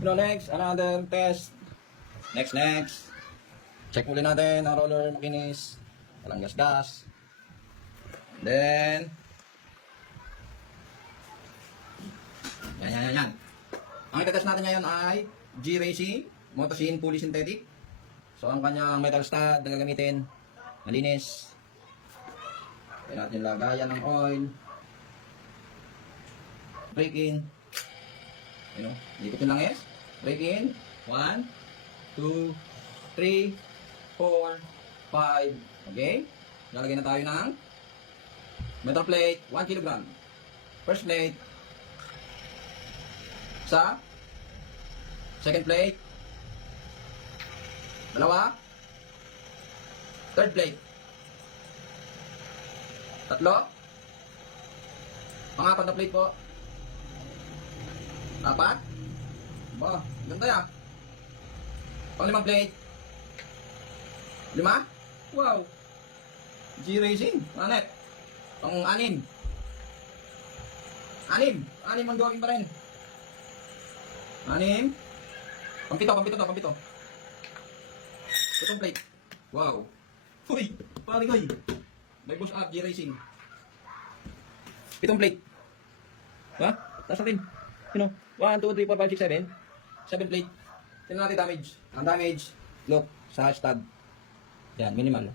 Next, another test. Next. Check muli natin ang roller makinis. Walang gas-gas. Then, yan. Ang itetest natin ngayon ay G-Racing Motocine Fully Synthetic. So, ang kanyang metal stud na gagamitin, malinis. Kaya natin lagayan ng oil. Break in. Ikot yung langis. Break in. 1, 2, 3, 4, 5. Okay? Lalagay na tayo ng metal plate, 1 kg. First plate. Isa. Second plate. Dalawa. Third plate. Tatlo. Pang-apat na plate po. Apat. Ba, ganda yan. Pang-limang plate. 5. Wow. G-Racing. Manet. Pang-anim. 6 ang gawin pa rin. 6. Pang-pito. 7 plate. Wow. Uy, pare ko. May push up G-Racing. 7 plate. Ha? Taas natin. 1, 2, 3, 4, 5, 6, 7. 7 plate. Tingnan natin damage. Ang damage, look, sa stud. Yan, minimal.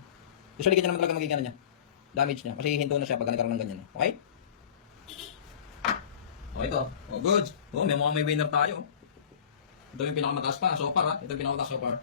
Usually, ganyan naman talaga magiging niya. Damage niya. Kasi hinto na siya pag nagkaroon ng ganyan. Okay? Ito. Good. May winner tayo. Ito yung pinakamataas pa. So far, ha? Ito yung pinakamataas so far.